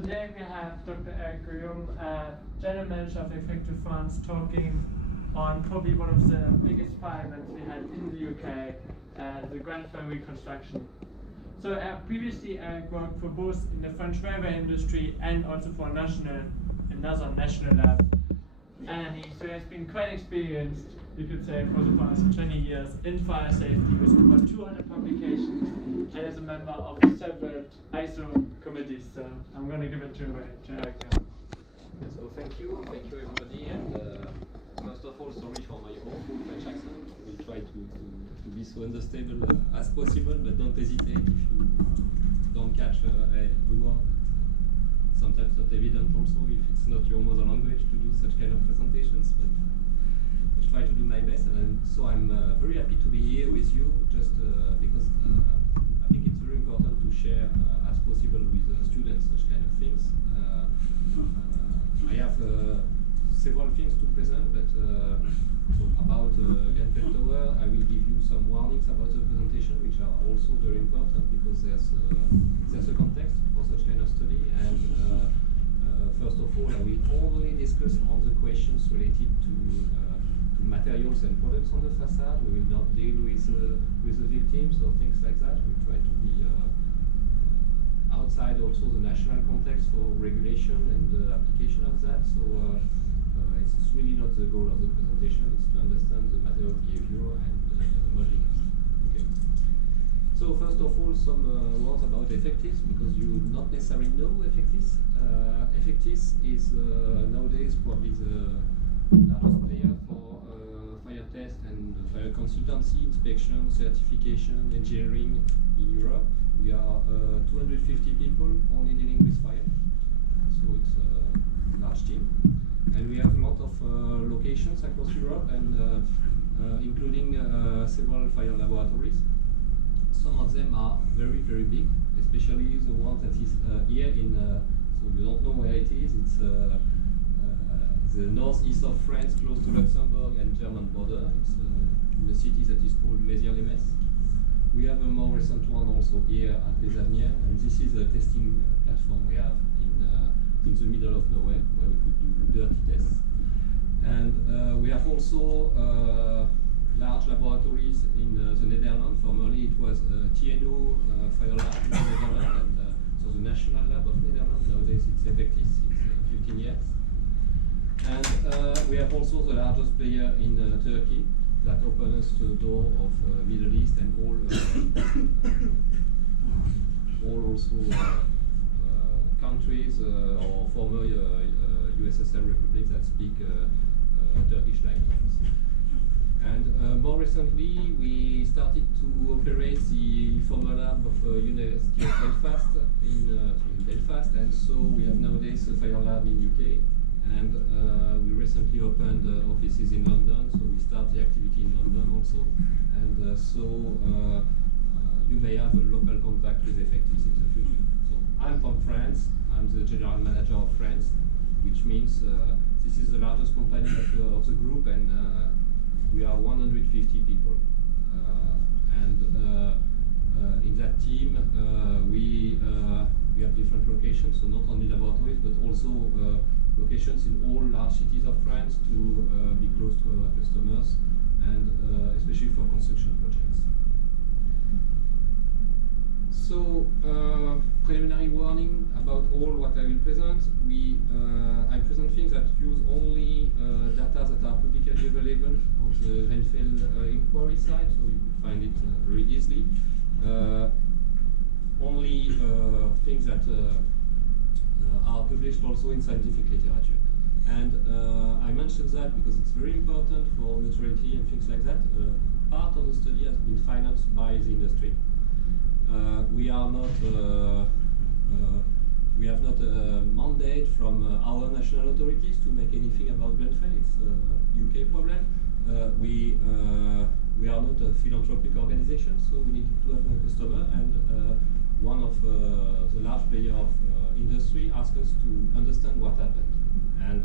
Today we have Dr. Eric Guillaume, General Manager of Effective France, talking on probably one of the biggest fire events we had in the UK, the Grenfell reconstruction. So previously Eric worked for both in the French railway industry and also for another national lab. And so he has been quite experienced, you could say, for the past 20 years in fire safety with over 200 publications and is a member of several ISO committees. So I'm going to give it to Eric. So thank you everybody, and first of all, sorry for my awful French accent. We'll try to be so understandable as possible, but don't hesitate if you don't catch a word. Sometimes not evident also if it's not your mother language to do such kind of presentations, but I'll try to do my best. And so I'm very happy to be here with you, just because I think it's very important to share as possible with students such kind of things. I have several things to present, but so about Grenfell Tower, I will give you some warnings about the presentation, which are also very important because there's a context for such kind of study. And first of all, I will only discuss on the questions related to materials and products on the facade. We will not deal with the victims or things like that. We try to be outside also the national context for regulation and application of that. So it's really not the goal of the presentation. It's to understand the material behavior and the modeling. Okay. So first of all, some words about effectives, because you not necessarily know effectives. Effectives is nowadays probably the largest player for fire test and fire consultancy, inspection, certification, engineering in Europe. We are 250 people only dealing with fire, so it's a large team. And we have a lot of locations across Europe, and including several fire laboratories. Some of them are very, very big, especially the one that is here in, so you don't know where it is, it's the northeast of France, close to Luxembourg and German border. It's in a city that is called Mézières-les-Messes. We have a more recent one also here at Les Avenières, and this is a testing platform we have in the middle of nowhere, where we could do dirty tests. And we have also large laboratories in the Netherlands. Formerly it was TNO Fire Lab in the Netherlands, and so the national lab of Netherlands. Nowadays it's effective since 15 years. And we have also the largest player in Turkey that opens us the door of Middle East and all also countries or former USSR republics that speak Turkish language. And more recently, we started to operate the former lab of University of Belfast in Belfast, and so we have nowadays a fire lab in UK, and we recently opened offices in London, so we start the activity in London also, and so you may have a local contact with effectives in the future. So I'm from France. I'm the general manager of France, which means this is the largest company of the group, and we are 150 people. In that team, we have different locations, so not only laboratories, but also locations in all large cities of France to be close to our customers, and especially for construction projects. So, preliminary warning about all what I will present. I present things that use only data that are publicly available on the Grenfell inquiry site, so you could find it very easily. Only things that are published also in scientific literature. And I mentioned that because it's very important for neutrality and things like that. Part of the study has been financed by the industry. We are not, we have not a mandate from our national authorities to make anything about Grenfell. It's a UK problem. We are not a philanthropic organization, so we need to have a customer, and one of the large players of industry asked us to understand what happened. And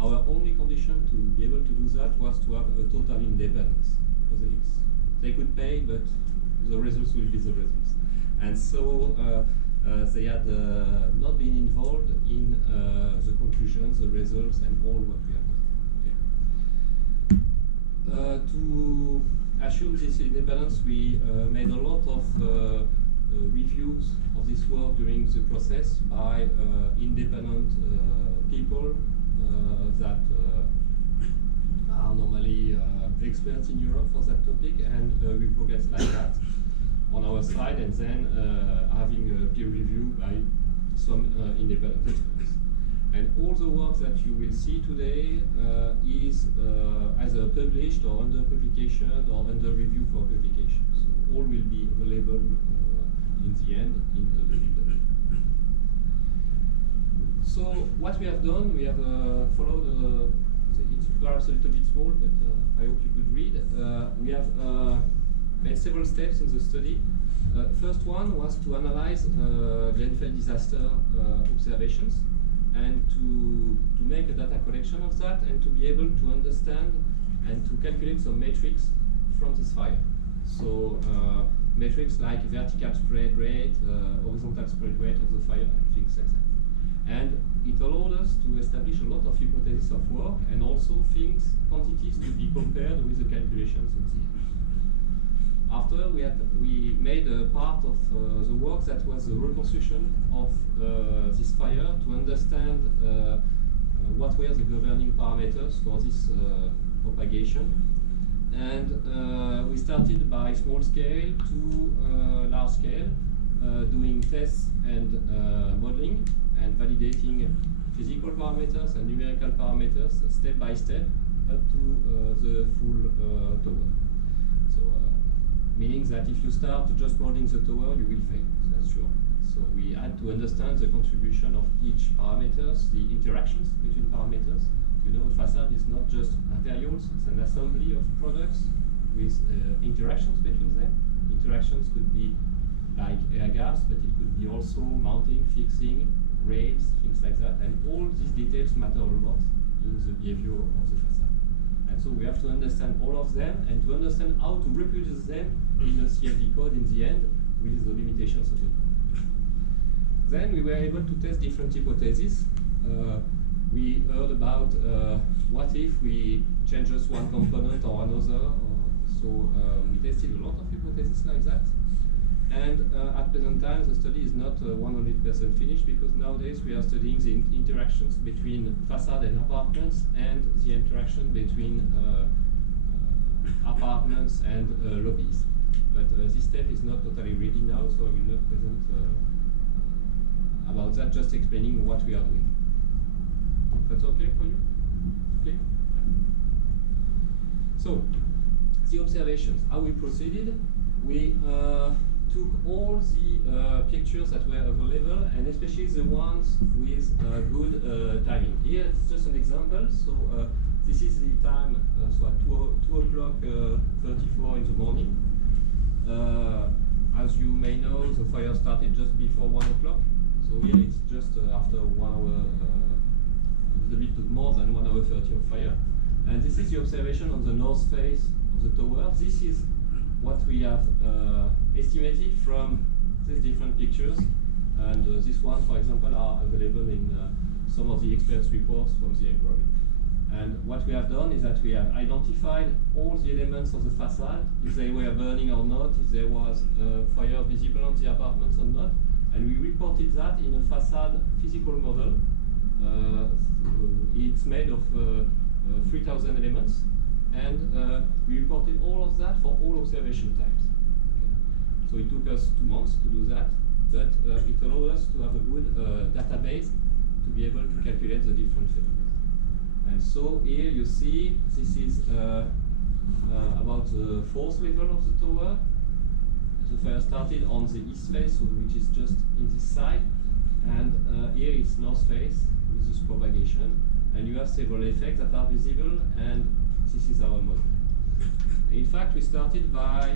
our only condition to be able to do that was to have a total independence, because they could pay, but the results will be the results. And so they had not been involved independence, the results, and all what we have done. Okay. To assume this independence, we made a lot of reviews of this work during the process by independent people that are normally experts in Europe for that topic, and we progress like that on our side, and then having a peer review by some independent experts. And all the work that you will see today is either published or under publication or under review for publication. So all will be available in the end in the library. So what we have done, we have followed, it's perhaps a little bit small, but I hope you could read. We have made several steps in the study. First one was to analyze Grenfell disaster observations, and to make a data collection of that, and to be able to understand and to calculate some metrics from this fire. So metrics like vertical spread rate, horizontal spread rate of the fire, and things like that. And it allowed us to establish a lot of hypotheses of work, and also quantities to be compared with the calculations in the end. After we made a part of the work that was the reconstruction of this fire to understand what were the governing parameters for this propagation. And we started by small scale to large scale, doing tests and modeling and validating physical parameters and numerical parameters step by step up to the full tower. So, meaning that if you start just modeling the tower, you will fail, that's sure. So we had to understand the contribution of each parameters, the interactions between parameters. You know, a facade is not just materials, it's an assembly of products with interactions between them. Interactions could be like air gaps, but it could be also mounting, fixing, rails, things like that. And all these details matter a lot in the behavior of the facade. And so we have to understand all of them, and to understand how to reproduce them in a CFD code in the end with the limitations of the code. Then we were able to test different hypotheses. We heard about what if we change just one component or another. So we tested a lot of hypotheses like that. And at present time, the study is not 100% finished, because nowadays we are studying the interactions between facade and apartments, and the interaction between apartments and lobbies. But this step is not totally ready now, so I will not present about that, just explaining what we are doing. That's okay for you? Okay? So, the observations, how we proceeded. We took all the pictures that were available, and especially the ones with good timing. Here it's just an example. So this is the time, so at 2 o'clock 34 in the morning. As you may know, the fire started just before 1 o'clock. So here it's just after 1 hour, a little bit more than 1 hour 30 of fire. And this is the observation on the north face of the tower. This is what we have estimated from these different pictures, and this one, for example, are available in some of the experts' reports from the inquiry. And what we have done is that we have identified all the elements of the facade, if they were burning or not, if there was fire visible on the apartments or not, and we reported that in a facade physical model. It's made of 3,000 elements. And we reported all of that for all observation types. Okay. So it took us 2 months to do that, but it allowed us to have a good database to be able to calculate the different phenomena. And so here you see, this is about the 4th level of the tower. The fire started on the east face, so which is just in this side, and here it's north face with this propagation. And you have several effects that are visible, and this is our model. In fact, we started by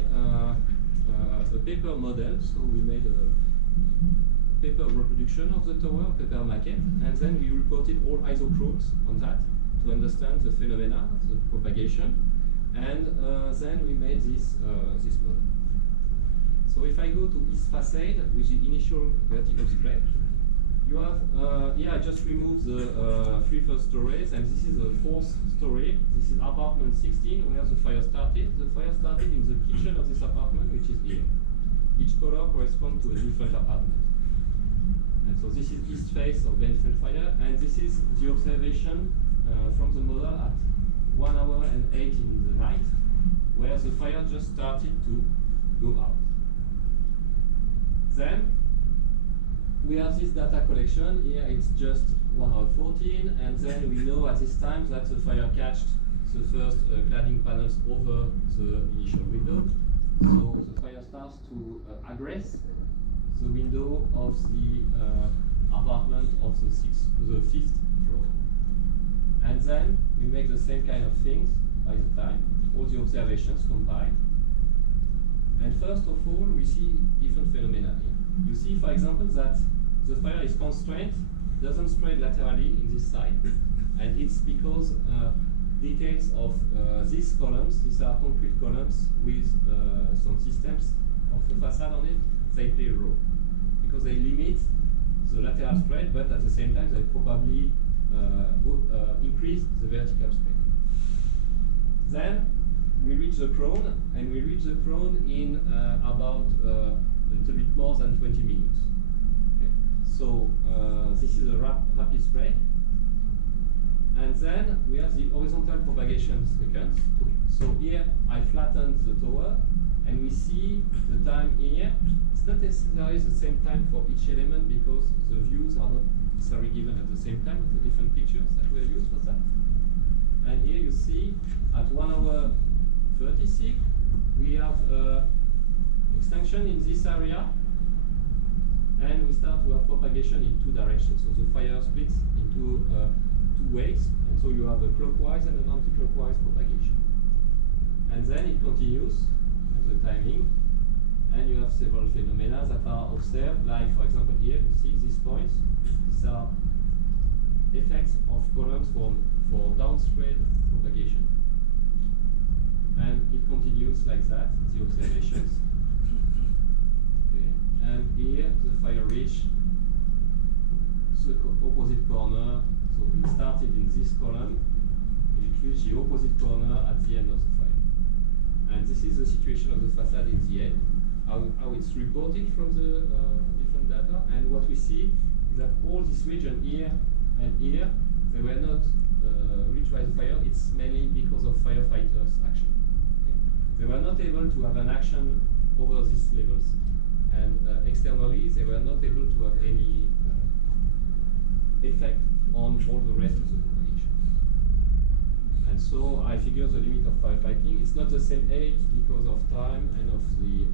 a paper model, so we made a paper reproduction of the tower, a paper maquette, and then we reported all isochrones on that to understand the phenomena, the propagation, and then we made this model. So if I go to east facade with the initial vertical spread, you have, here I just removed the three first stories, and this is the fourth story. This is apartment 16, where the fire started. The fire started in the kitchen of this apartment, which is here. Each color corresponds to a different apartment. And so this is east face of Grenfell fire, and this is the observation from the model at 1 hour and 8 in the night, where the fire just started to go out. Then we have this data collection. Here it's just 1 hour 14, and then we know at this time that the fire catched the first cladding panels over the initial window. So the fire starts to aggress the window of the apartment of the fifth floor. And then we make the same kind of things by the time, all the observations compiled. And first of all, we see different phenomena here. You see, for example, that the fire is constrained, doesn't spread laterally in this side, and it's because details of these columns, these are concrete columns with some systems of the facade on it, they play a role. Because they limit the lateral spread, but at the same time they probably increase the vertical spread. Then we reach the crown, and we reach the crown in about a little bit more than 20 minutes. Okay. So this is a rapid spread. And then we have the horizontal propagation sequence. So here I flattened the tower, and we see the time here. It's not necessarily the same time for each element because the views are not necessarily given at the same time with the different pictures that were used for that. And here you see at 1 hour 36, we have extension in this area, and we start to have propagation in two directions. So the fire splits into two ways, and so you have a clockwise and an anti-clockwise propagation. And then it continues with the timing, and you have several phenomena that are observed, like for example here you see these points. These are effects of columns for downspread propagation. And it continues like that, the observations. Okay. And here the fire reached the opposite corner. So it started in this column, and it reached the opposite corner at the end of the fire. And this is the situation of the facade in the end, how it's reported from the different data. And what we see is that all this region here and here, they were not reached by the fire. It's mainly because of firefighters' action. Okay? They were not able to have an action over these levels, and externally they were not able to have any effect on all the rest of the propagation. And so I figure the limit of firefighting is not the same age because of time and of the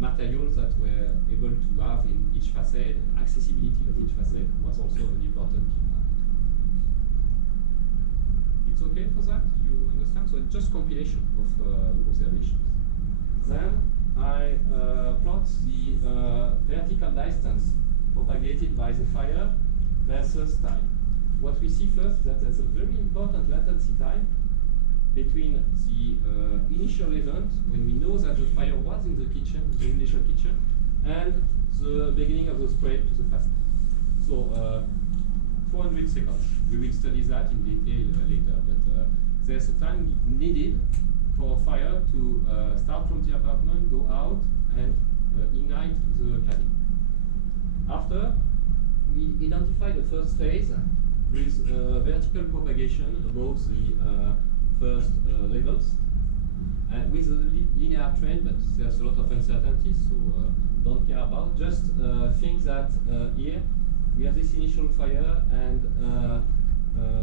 materials that were able to have in each facade. Accessibility of each facade was also an important part. It's okay for that? You understand? So it's just compilation of observations. Then I plot the vertical distance propagated by the fire versus time. What we see first is that there's a very important latency time between the initial event, when we know that the fire was in the kitchen, the initial kitchen, and the beginning of the spread to the facade. So 400 seconds. We will study that in detail later, but there's a time needed for a fire to start from the apartment, go out, and ignite the cladding. After, we identify the first phase with vertical propagation above the first levels, with a linear trend, but there's a lot of uncertainties, so don't care about. Just think that here we have this initial fire, and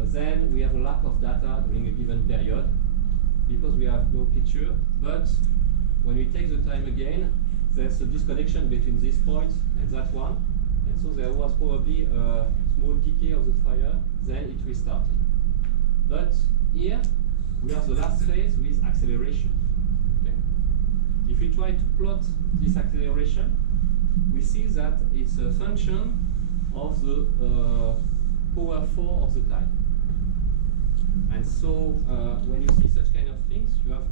then we have a lack of data during a given period because we have no picture. But when we take the time again, there's a disconnection between this point and that one, and so there was probably a small decay of the fire, then it restarted. But here we have the last phase with acceleration. Okay? If we try to plot this acceleration, we see that it's a function of the power 4 of the time. And so when you see such kind of things, you have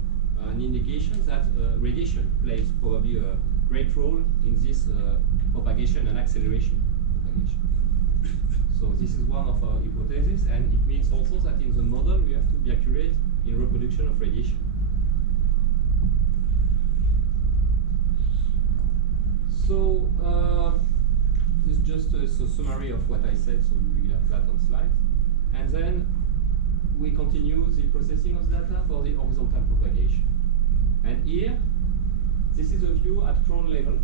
an indication that radiation plays probably a great role in this propagation and acceleration. propagation. So this is one of our hypotheses, and it means also that in the model we have to be accurate in reproduction of radiation. So this is just a summary of what I said, so we will have that on slide. And then we continue the processing of data for the horizontal propagation. And here, this is a view at crown level.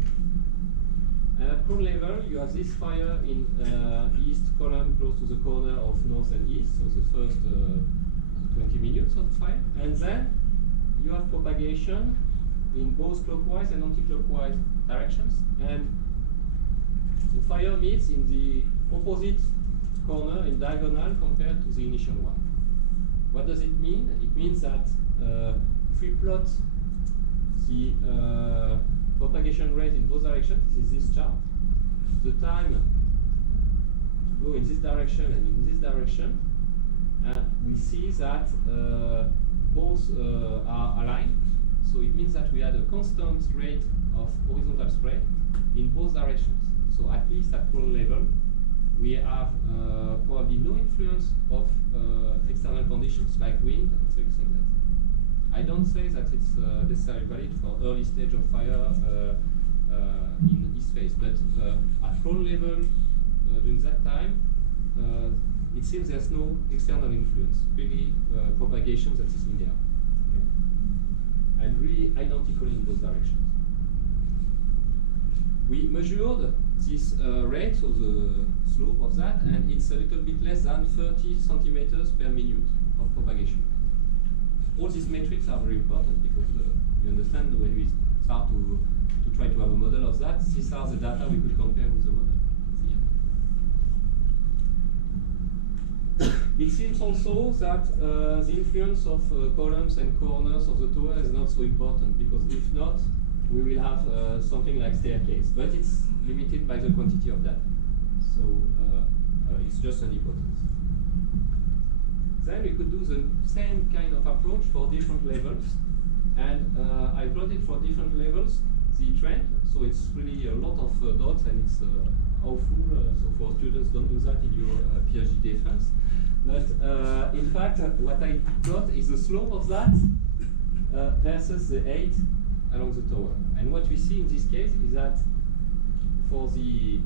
And at crown level, you have this fire in east column close to the corner of north and east, so the first 20 minutes of the fire. And then you have propagation in both clockwise and anti-clockwise directions. And the fire meets in the opposite corner in diagonal compared to the initial one. What does it mean? It means that if we plot the propagation rate in both directions, this is this chart, the time to go in this direction and in this direction, we see that both are aligned. So it means that we had a constant rate of horizontal spread in both directions. So at least at crown level, we have probably no influence of external conditions like wind or things like that. I don't say that it's necessarily valid for early stage of fire in east phase, but at crown level during that time, it seems there's no external influence, really propagation that is linear, okay? And really identical in both directions. We measured this rate, so the slope of that, and it's a little bit less than 30 centimeters per minute of propagation. All these metrics are very important because you understand when we start to try to have a model of that, these are the data we could compare with the model. It seems also that the influence of columns and corners of the tower is not so important, because if not, we will have something like staircase, but it's limited by the quantity of data. So it's just an hypothesis. Then we could do the same kind of approach for different levels, and I plotted for different levels the trend. So it's really a lot of dots, and it's awful. So for students, don't do that in your PhD defense. But in fact, what I got is the slope of that versus the height along the tower. And what we see in this case is that for the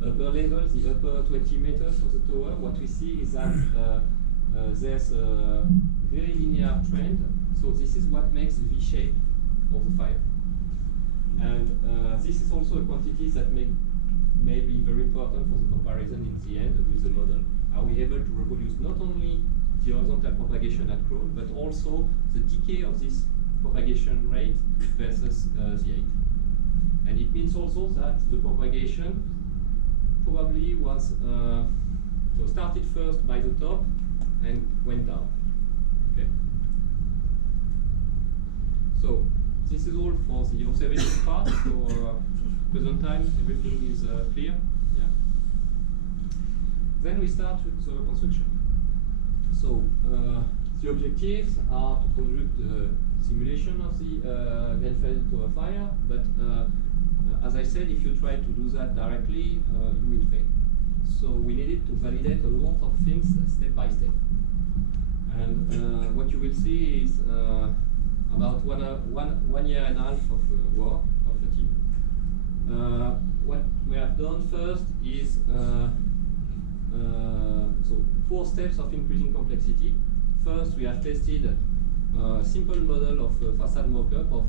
upper level, the upper 20 meters of the tower, what we see is that there's a very linear trend. So this is what makes the V shape of the fire. And this is also a quantity that may be very important for the comparison in the end with the model. Are we able to reproduce not only the horizontal propagation at crown, but also the decay of this propagation rate versus the height? And it means also that the propagation probably was so started first by the top and went down. Okay. So this is all for the observation part. So present time, everything is clear. Yeah. Then we start with the construction. So the objectives are to produce the simulation of the Grenfell Tower fire, but as I said, if you try to do that directly, you will fail. So we needed to validate a lot of things step by step. And what you will see is about one year and a half of work of the team. What we have done first is so 4 steps of increasing complexity. First, we have tested a simple model of facade mock-up of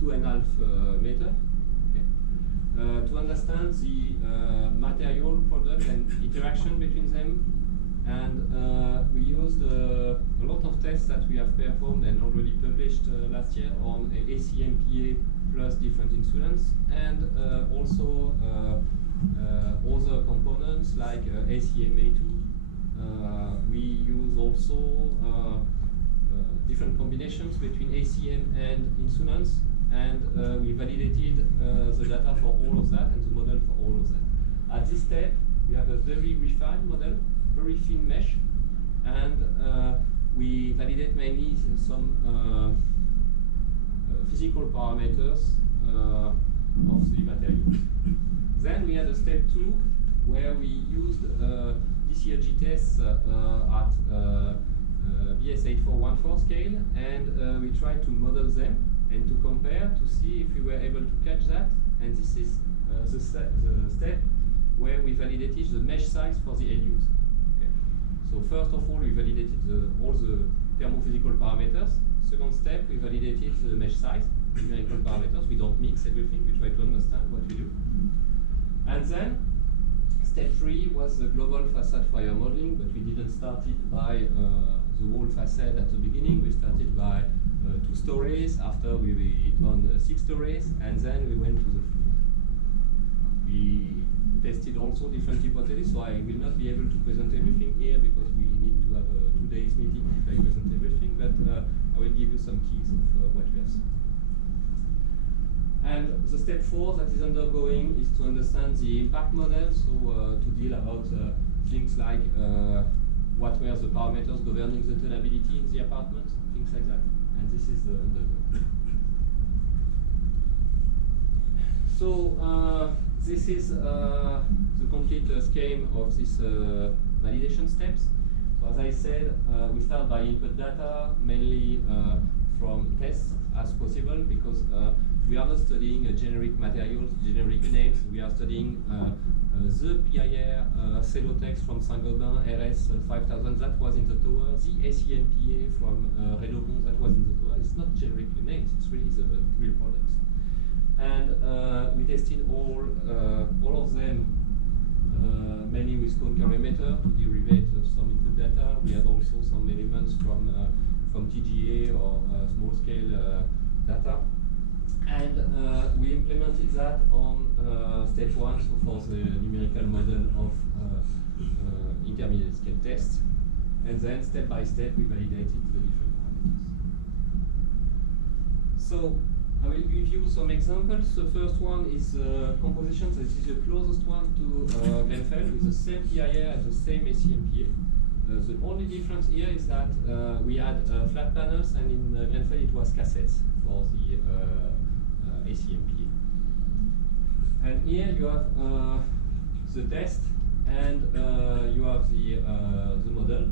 2.5 meters. Okay. To understand the material, product, and interaction between them. And we used a lot of tests that we have performed and already published last year on ACMPA plus different instruments, and also other components like ACMA2. We use also different combinations between ACM and instruments, and we validated the data for all of that and the model for all of that. At this step, we have a very refined model, very thin mesh, and we validate mainly some physical parameters of the material. Then we had a step 2 where we used DCLG tests at BS8414 scale, and we tried to model them and to compare to see if we were able to catch that. And this is the step where we validated the mesh size for the LUs. Okay. So first of all, we validated all the thermophysical parameters. Second step, we validated the mesh size, numerical parameters. We don't mix everything. We try to understand what we do. And then step 3 was the global facade fire modeling, but we didn't start it by the whole facade at the beginning. We started by 2 stories. After we found 6 stories, and then we went to the floor. We tested also different hypotheses, so I will not be able to present everything here because we need to have a 2 days meeting if I present everything, but I will give you some keys of what we have seen. And the step 4 that is undergoing is to understand the impact model, so to deal about things like what were the parameters governing the tenability in the apartment, things like that. And this is undergoing. So this is the complete scheme of these validation steps. So as I said, we start by input data, mainly from tests as possible, because we are not studying generic materials, generic names. We are studying the PIR Celotex from Saint-Gobain RS 5000, that was in the tower. The ACMPA from Redobon, that was in the tower. It's not generic names, it's really the real products. And we tested all of them, mainly with cone calorimeter to derive some input data. We had also some elements from TGA or small scale data. And we implemented that on step 1, so for the numerical model of intermediate scale tests. And then step by step we validated the different parameters. So I will give you some examples. The first one is composition. So this is the closest one to Grenfell with the same PIR and the same ACMPA. The only difference here is that we had flat panels, and in Grenfell it was cassettes for the ACMPA. And here you have the test, and you have the model.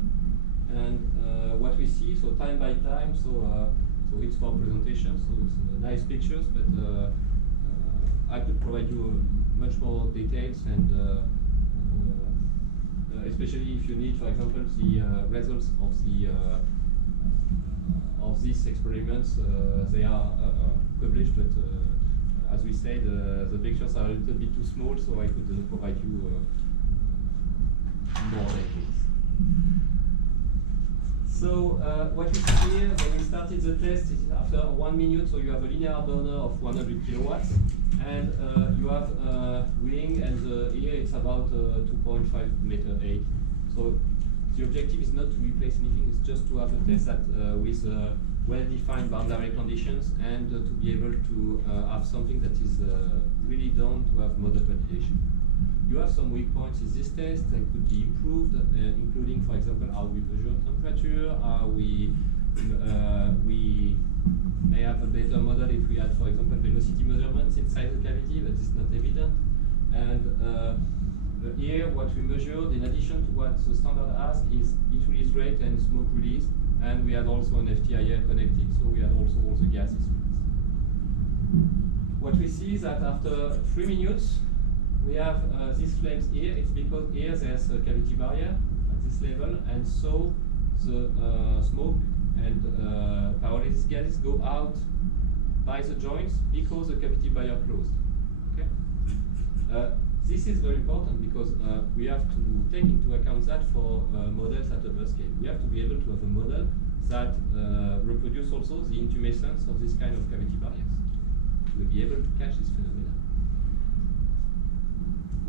And what we see, so time by time, so it's for presentation, so it's nice pictures, but I could provide you much more details, and especially if you need, for example, the results of these experiments. They are published, but as we said, the pictures are a little bit too small, so I could provide you more details. So what you see here, when we started the test, is after 1 minute, so you have a linear burner of 100 kilowatts, and you have wing, and here it's about 2.5 meter 8. So the objective is not to replace anything, it's just to have a test that with well-defined boundary conditions, and to be able to have something that is really done to have model validation. You have some weak points in this test that could be improved, including, for example, how we measure temperature, how we may have a better model if we had, for example, velocity measurements inside the cavity, but it's not evident. And here, what we measured, in addition to what the standard asks, is heat release rate and smoke release, and we had also an FTIR connected, so we had also all the gases released. What we see is that after 3 minutes, we have these flames here. It's because here there's a cavity barrier at this level, and so the smoke and pyrolysis gases go out by the joints because the cavity barrier closed. Okay. This is very important because we have to take into account that for models at upper scale. We have to be able to have a model that reproduce also the intumescence of this kind of cavity barriers. We'll be able to catch this phenomenon.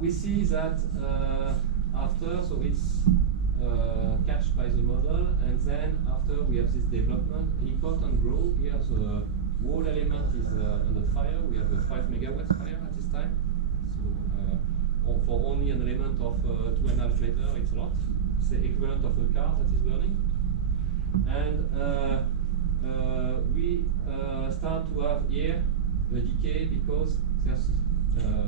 We see that after, so it's catched by the model, and then after we have this development, an important growth. Here the wall element is under fire. We have a 5 megawatts fire at this time. So for only an element of 2.5 meter, it's a lot. It's the equivalent of a car that is burning. And we start to have here a decay because there's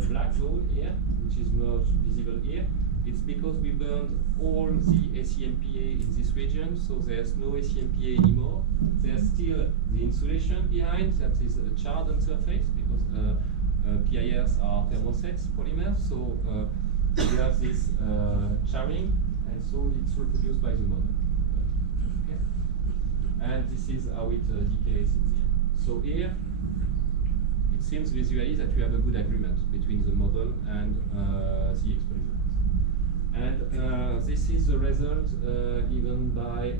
black zone here, which is not visible here. It's because we burned all the ACMPA in this region, so there's no ACMPA anymore. There's still the insulation behind that is charred on surface because PIRs are thermosets polymers, so we have this charring, and so it's reproduced by the model. Okay. And this is how it decays in the end. So here, it seems visually that we have a good agreement between the model and the experiment. And this is the result given by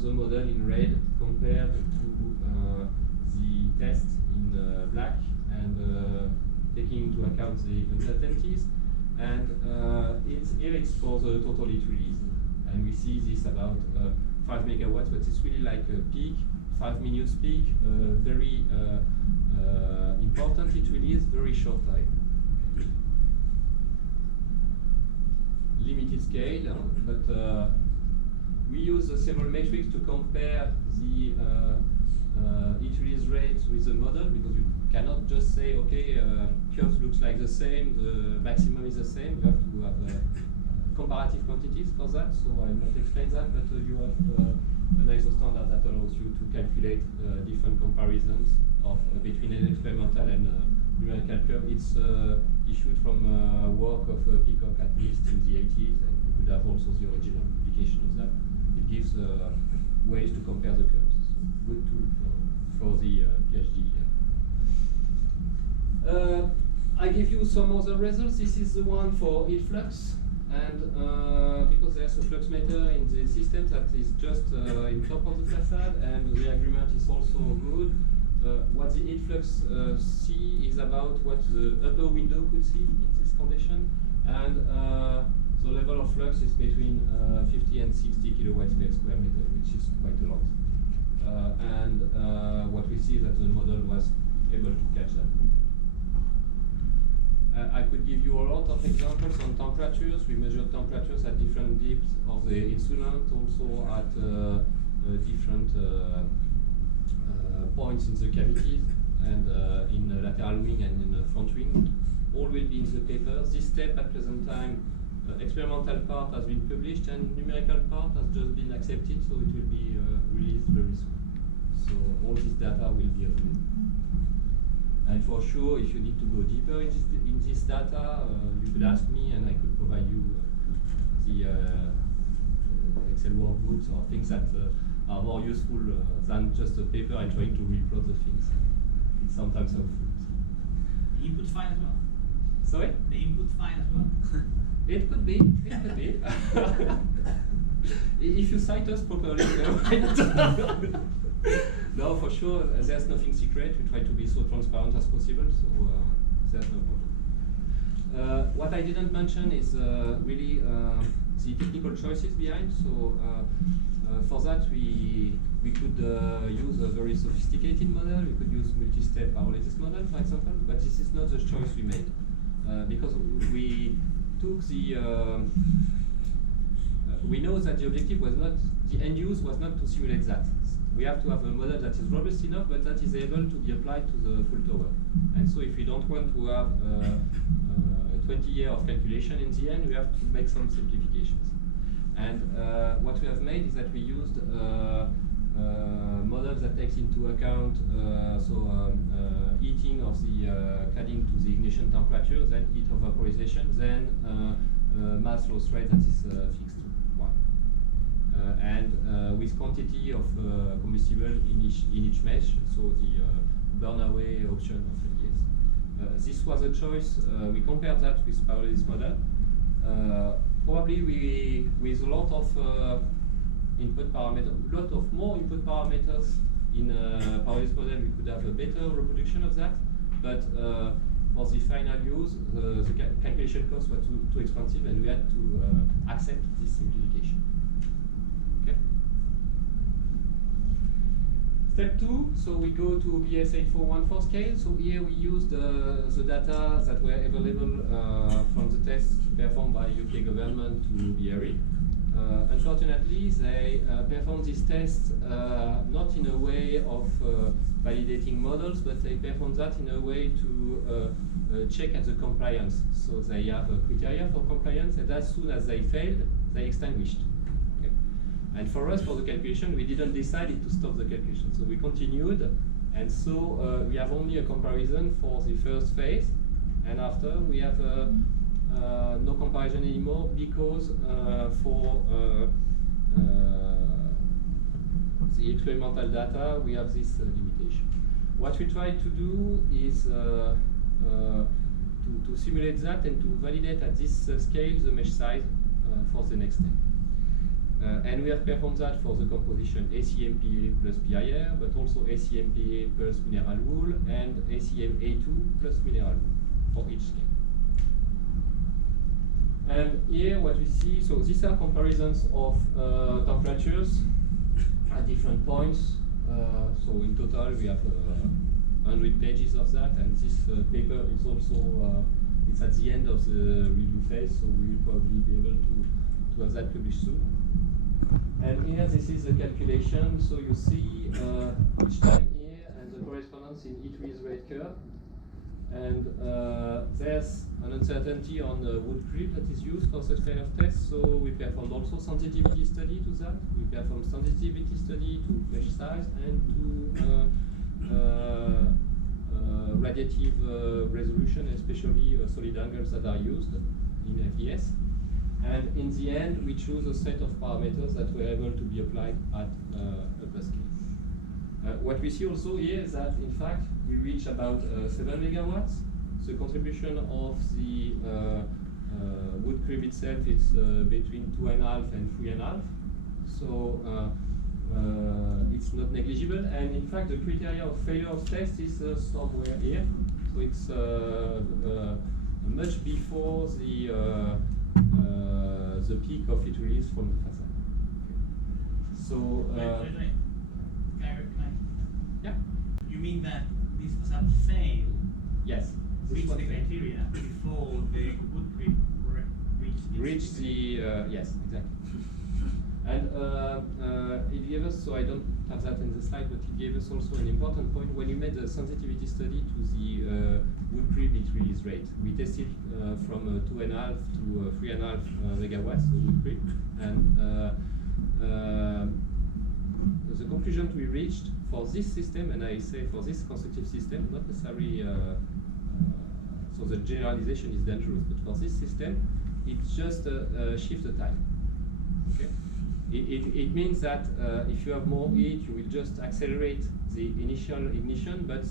the model in red compared to the test in black, and taking into account the uncertainties. And here it's for the total heat release. And we see this about 5 megawatts, but it's really like a peak, 5 minutes peak, very important heat release, very short time. Limited scale, but we use several metrics to compare the heat release rate with the model, because you cannot just say, okay, curves looks like the same, the maximum is the same. You have to have comparative quantities for that, so I will not explain that, but you have an ISO standard that allows you to calculate different comparisons of between an experimental and numerical curve. It's issued from work of Peacock at least in the 80s, and you could have also the original publication of that. It gives ways to compare the curves. So good tool for the PhD. I give you some other results. This is the one for heat flux, and because there's a flux meter in the system that is just in top of the facade, and the agreement is also good. What the heat flux see is about what the upper window could see in this condition, and the level of flux is between 50 and 60 kilowatts per square meter, which is quite a lot. And what we see is that the model was able to catch that. I could give you a lot of examples on temperatures. We measured temperatures at different depths of the insulant, also at different points in the cavities, and in the lateral wing and in the front wing. All will be in the paper. This step at present time, experimental part has been published, and numerical part has just been accepted, so it will be released very soon. So all this data will be available. And for sure, if you need to go deeper in this data, you could ask me, and I could provide you the Excel workbooks or things that are more useful than just a paper and trying to replot the things. It's sometimes helpful. The input fine as well? Sorry? The input fine as well? It could be. It could be. If you cite us properly, no, for sure, there's nothing secret. We try to be so transparent as possible, so there's no problem. What I didn't mention is really the technical choices behind. So for that, we could use a very sophisticated model. We could use multi-step pyrolysis model, for example, but this is not the choice we made, because we took the we know that the objective was not, the end use was not to simulate that. We have to have a model that is robust enough, but that is able to be applied to the full tower. And so if we don't want to have 20 years of calculation in the end, we have to make some simplifications. And what we have made is that we used models that takes into account heating of the cladding to the ignition temperature, then heat of vaporization, then mass loss rate that is fixed to 1. And with quantity of combustible in each mesh, so the burn away option of LES. This was a choice. We compared that with pyrolysis model. Probably with a lot of input parameters, more input parameters in pyrolysis model, we could have a better reproduction of that. But for the final use, the calculation costs were too expensive, and we had to accept this simplification. Okay. Step 2, so we go to BS8414 scale. So here we used the data that were available from the tests performed by UK government to BRE. Unfortunately, they performed these tests not in a way of validating models, but they performed that in a way to check at the compliance. So they have a criteria for compliance, and as soon as they failed, they extinguished. Okay. And for us, for the calculation, we didn't decide to stop the calculation. So we continued, and so we have only a comparison for the first phase, and after we have no comparison anymore because for the experimental data, we have this limitation. What we try to do is to simulate that and to validate at this scale the mesh size for the next step. And we have performed that for the composition ACMPA plus PIR, but also ACMPA plus mineral wool and ACMA2 plus mineral wool for each scale. And here what we see, so these are comparisons of temperatures at different points. So in total we have 100 pages of that, and this paper is also it's at the end of the review phase, so we will probably be able to have that published soon. And here this is the calculation, so you see each time here and the correspondence in each with rate curve. And there's an uncertainty on the wood creep that is used for such kind of tests, so we performed also sensitivity study to that. We performed sensitivity study to mesh size and to radiative resolution, especially solid angles that are used in FES. And in the end, we choose a set of parameters that were able to be applied at upper scale. What we see also here is that, in fact, we reach about 7 megawatts. The contribution of the wood creep itself is between 2.5 and 3.5. So it's not negligible. And in fact, the criteria of failure of test is somewhere here. So it's much before the peak of heat release from the facade. Okay. So yeah. You mean that these facades fail? Yes. Reach the criteria before the wood creep reach the yes, exactly. And it gave us, so I don't have that in the slide, but it gave us also an important point. When you made the sensitivity study to the wood creep heat release rate, we tested from 2.5 to 3.5 megawatts, the wood creep. And the conclusion we reached for this system, and I say for this constructive system, not necessarily, so the generalization is dangerous, but for this system, it's just shift the time. Okay? It means that if you have more heat, you will just accelerate the initial ignition, but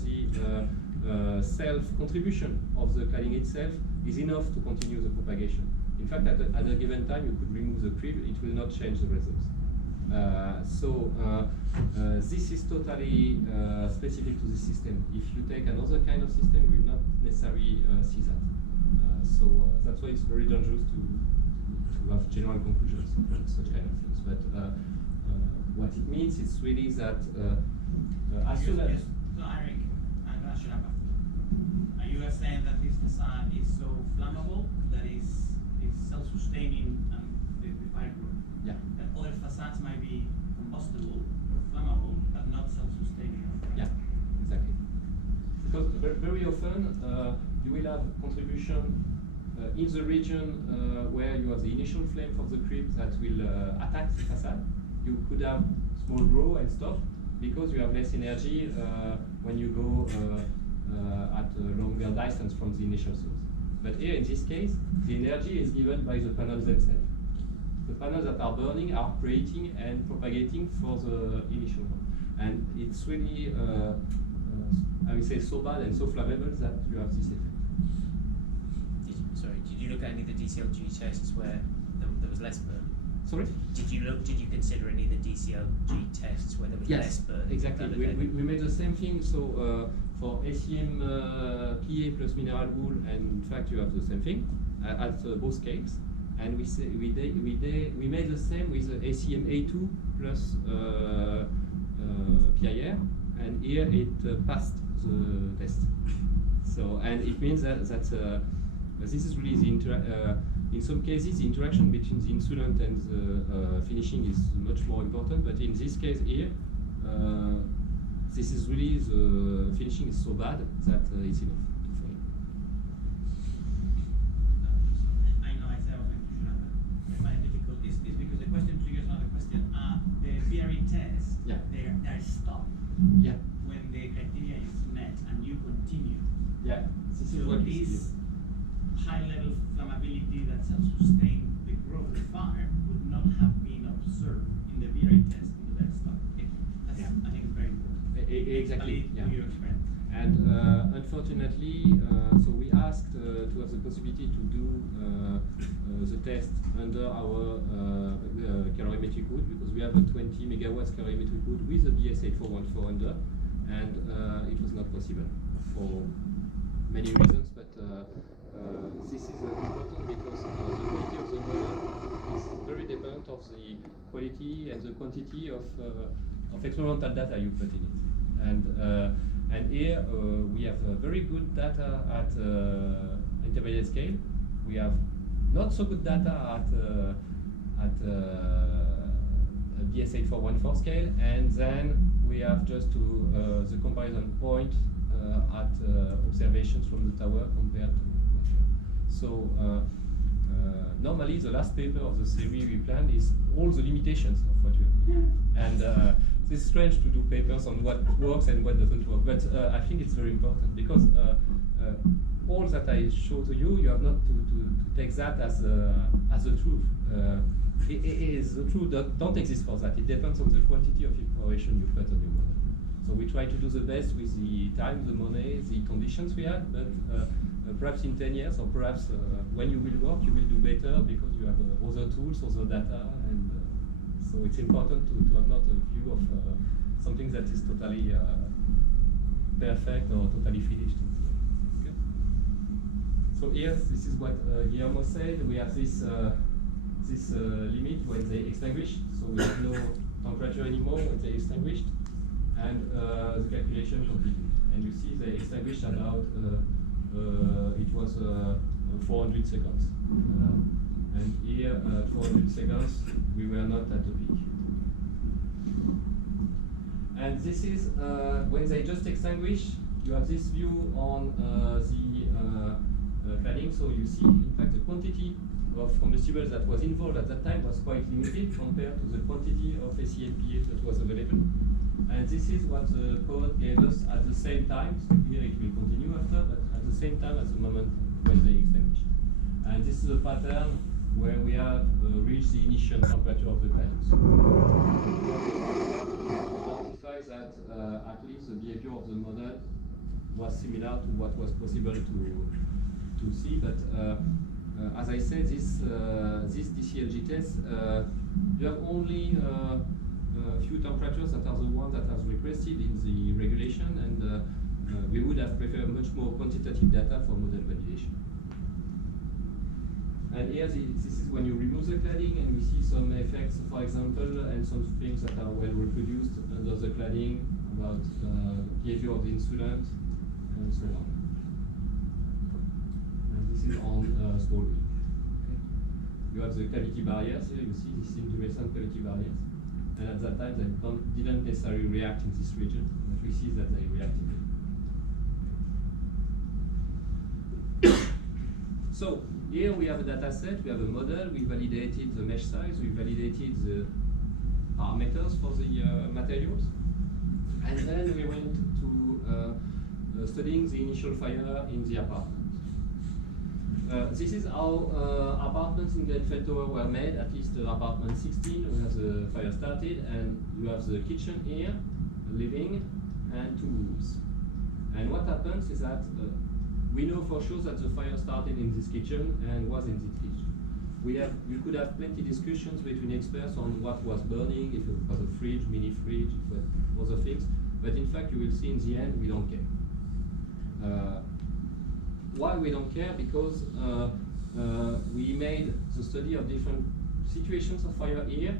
the self-contribution of the cladding itself is enough to continue the propagation. In fact, at a given time, you could remove the creep, it will not change the results. This is totally specific to this system. If you take another kind of system, you will not necessarily see that. That's why it's very dangerous to have general conclusions on such kind of things. But what it means is really that as soon as... So Eric, I'm going to shut up after. Are you saying that this facade is so flammable that it's self-sustaining the fiber? Yeah. That other facades might be combustible, flammable, but not self-sustaining. Yeah, exactly. Because very often you will have contribution in the region where you have the initial flame from the creep that will attack the facade. You could have small grow and stop because you have less energy when you go at a longer distance from the initial source. But here in this case, the energy is given by the panels themselves. The panels that are burning are creating and propagating for the initial one. And it's really, I would say, so bad and so flammable that you have this effect. Did you look at any of the DCLG tests where there was less burn? Sorry? Did you consider any of the DCLG tests where there was less burn? Exactly. We made the same thing. So for ACM PA plus mineral wool, and in fact you have the same thing at both scales. And we made the same with ACM A2 plus PIR, and here it passed the test. So, and it means that this is really the in some cases the interaction between the insulant and the finishing is much more important, but in this case here, this is really the finishing is so bad that it's enough to fail. test, Yeah. they're stopped Yeah. when the criteria is met and you continue. Yeah. This is So what we see. this high level flammability that self-sustained the growth of the fire would not have been observed in the VRA test in the desktop. Okay. That's, Yeah. I think, very important. Exactly. Valid to your experience. And unfortunately, so we asked to have the possibility to do the test under our calorimetric hood, because we have a 20 megawatts calorimetric hood with a BS8414 under, and it was not possible for many reasons, but this is important because the quality of the model is very dependent of the quality and the quantity of experimental data you put in it. And here we have very good data at intermediate scale. We have not so good data at BS8414 scale, and then we have just to the comparison point at observations from the tower compared to what we have. So normally the last paper of the series we planned is all the limitations of what we have. And it's strange to do papers on what works and what doesn't work, but I think it's very important, because all that I show to you, you have not to take that as a truth. It is the truth that don't exist for that. It depends on the quantity of information you put on your model. So we try to do the best with the time, the money, the conditions we had, but perhaps in 10 years, or perhaps when you will work, you will do better because you have other tools, other data, and so it's important to have not a view of something that is totally perfect or totally finished. Okay. So here, this is what Guillermo said. We have this limit when they extinguish. So we have no temperature anymore when they extinguished, and the calculation continued. And you see they extinguished about it was 400 seconds. And here, 400 seconds, we were not at the peak. And this is when they just extinguish, you have this view on the cladding. So you see, in fact, the quantity of combustibles that was involved at that time was quite limited compared to the quantity of ACLPA that was available. And this is what the code gave us at the same time. So here it will continue after, but at the same time as the moment when they extinguished. And this is a pattern where we have reached the initial temperature of the cladding. So identify that at least the behavior of the model was similar to what was possible to see, but as I said, this DCLG test, you have only a few temperatures that are the ones that are requested in the regulation, and we would have preferred much more quantitative data for model validation. And here, this is when you remove the cladding, and we see some effects, for example, and some things that are well reproduced under the cladding about behavior of the insulant, and so on. And this is on small wing. Okay. You have the cavity barriers here. You see these incandescent cavity barriers, and at that time they didn't necessarily react in this region, but we see that they reacted. So here we have a data set, we have a model, we validated the mesh size, we validated the parameters for the materials, and then we went to studying the initial fire in the apartment. This is how apartments in Grenfell Tower were made, at least apartment 16, where the fire started, and you have the kitchen here, living, and 2 rooms. And what happens is that we know for sure that the fire started in this kitchen and was in this kitchen. We could have plenty discussions between experts on what was burning, if it was a fridge, mini fridge, if it was other things, but in fact you will see in the end we don't care. Why we don't care? Because we made the study of different situations of fire here.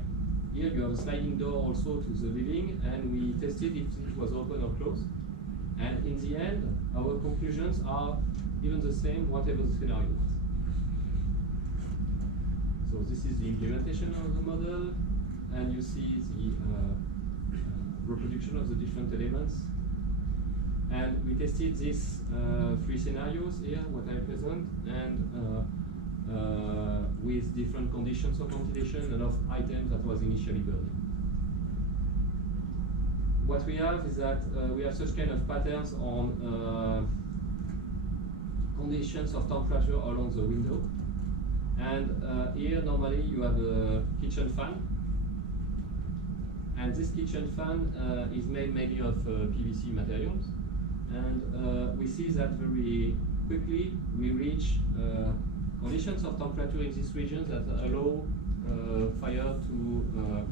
Here you have a sliding door also to the living, and we tested if it was open or closed. And in the end, our conclusions are even the same, whatever the scenario was. So this is the implementation of the model, and you see the reproduction of the different elements. And we tested these 3 scenarios here, what I present, and with different conditions of ventilation and of items that was initially burning. what we have is that we have such kind of patterns on conditions of temperature along the window. And here normally you have a kitchen fan. And this kitchen fan is made mainly of PVC materials. And we see that very quickly we reach conditions of temperature in this region that allow fire to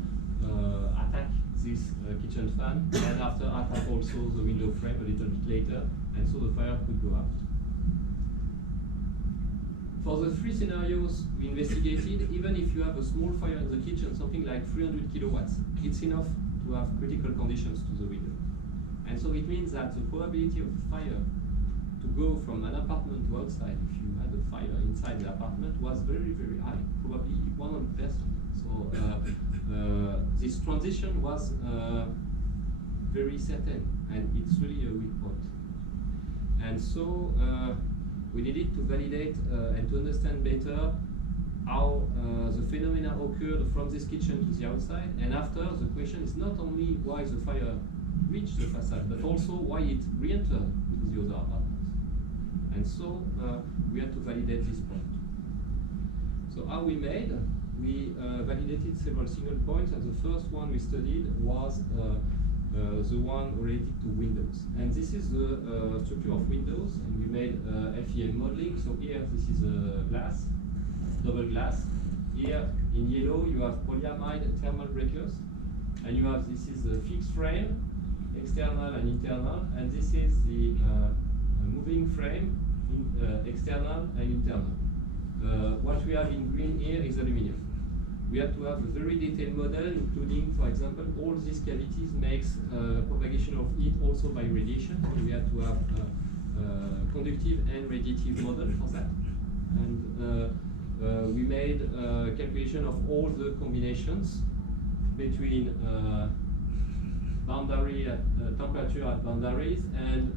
attack this kitchen fan, and after attack also the window frame a little bit later, and so the fire could go out. For the three scenarios we investigated, even if you have a small fire in the kitchen, something like 300 kilowatts, it's enough to have critical conditions to the window. And so it means that the probability of fire to go from an apartment to outside, if you had a fire inside the apartment, was very, very high, probably 100%. So this transition was very certain, and it's really a weak point. And so we needed to validate and to understand better how the phenomena occurred from this kitchen to the outside. And after, the question is not only why the fire reached the facade, but also why it re-entered into the other apartments. And so we had to validate this point. So how we made? We validated several single points, and the first one we studied was the one related to windows. And this is the structure of windows, and we made FEM modeling. So here, this is a glass, double glass. Here, in yellow, you have polyamide thermal breakers, and you have, this is a fixed frame, external and internal, and this is the moving frame, external and internal. What we have in green here is aluminium. We had to have a very detailed model, including, for example, all these cavities makes propagation of heat also by radiation. So we had to have a conductive and radiative model for that. And we made calculation of all the combinations between boundary temperature at boundaries and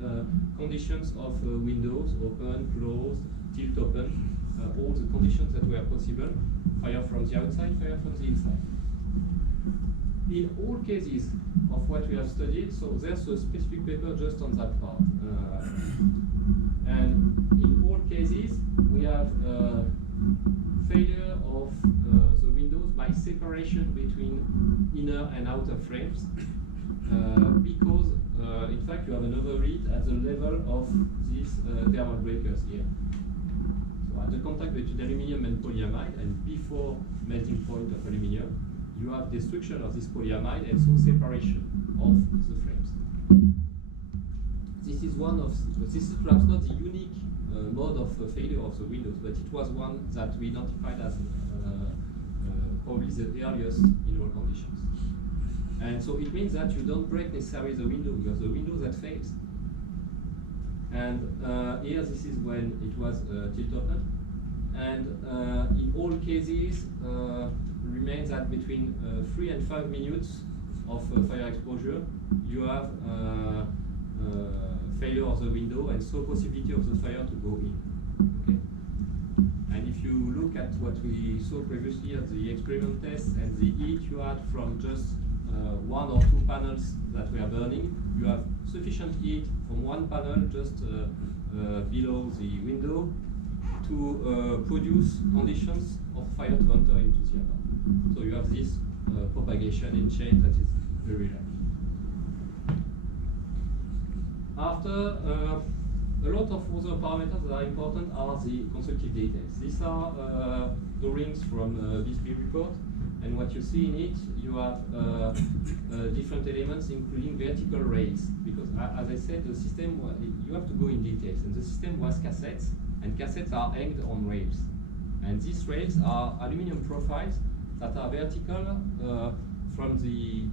conditions of windows, open, closed, tilt open, all the conditions that were possible, fire from the outside, fire from the inside. In all cases of what we have studied, so there's a specific paper just on that part. And in all cases, we have failure of the windows by separation between inner and outer frames, because in fact you have an overheat at the level of these thermal breakers here. So at the contact between aluminium and polyamide, and before melting point of aluminium, you have destruction of this polyamide and so separation of the frames. This is one of, this is perhaps not the unique mode of failure of the windows, but it was one that we identified as probably the earliest in all conditions. And so it means that you don't break necessarily the window, because the window that fails. And here this is when it was tilt open. And in all cases, remains that between 3 and 5 minutes of fire exposure, you have failure of the window, and so possibility of the fire to go in. Okay? And if you look at what we saw previously at the experiment test and the heat you had from just 1 or 2 panels that were burning, you have sufficient heat from one panel just below the window to produce conditions of fire to enter into the apartment. So you have this propagation in chain that is very large. After, a lot of other parameters that are important are the constructive details. These are drawings from BSP report, and what you see in it, you have different elements, including vertical rails, because as I said, the system, you have to go in details, and the system was cassettes, and cassettes are hanged on rails. And these rails are aluminum profiles that are vertical from the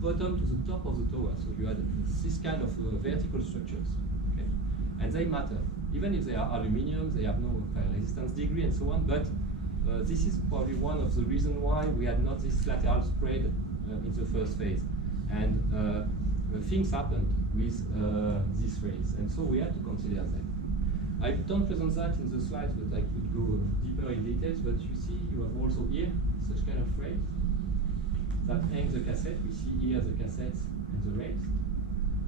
bottom to the top of the tower. So you had this kind of vertical structures, okay? And they matter. Even if they are aluminum, they have no fire resistance degree and so on, but this is probably one of the reasons why we had not this lateral spread in the first phase. And things happened with these rails, and so we had to consider them. I don't present that in the slides, but I could go deeper in details, but you see you have also here such kind of rails that hang the cassette. We see here the cassettes and the rails.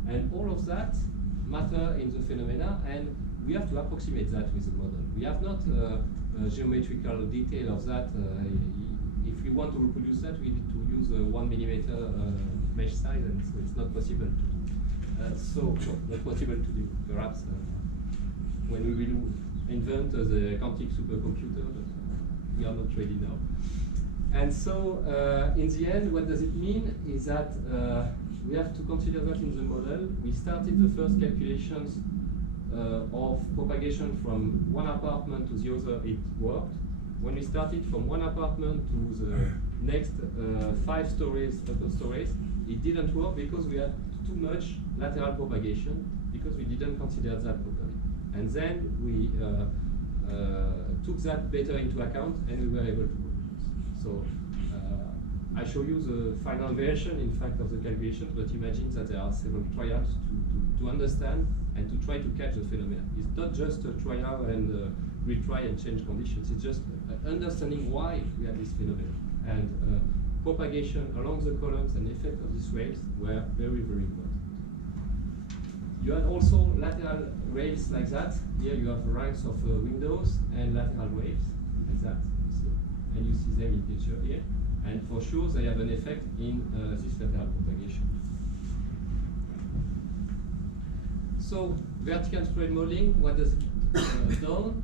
And all of that matter in the phenomena, and we have to approximate that with the model. We have not a geometrical detail of that. If we want to reproduce that, we need to use a 1 millimeter mesh size, and so it's not possible to do. Not possible to do. Perhaps when we will invent the quantic supercomputer, but we are not ready now. And so, in the end, what does it mean is that we have to consider that in the model. We started the first calculations of propagation from one apartment to the other, it worked. When we started from one apartment to the next 5 stories, upper stories, it didn't work because we had too much lateral propagation, because we didn't consider that properly. And then we took that better into account, and we were able to reproduce. So I show you the final version, in fact, of the calculations, but imagine that there are several trials to understand and to try to catch the phenomena. It's not just a trial and retry and change conditions. It's just understanding why we have this phenomenon. And propagation along the columns and effect of these rails were very, very important. You had also lateral rails like that. Here you have ranks of windows and lateral waves like that. You see. And you see them in picture here. And for sure, they have an effect in this lateral propagation. So, vertical spread modeling, what does it do?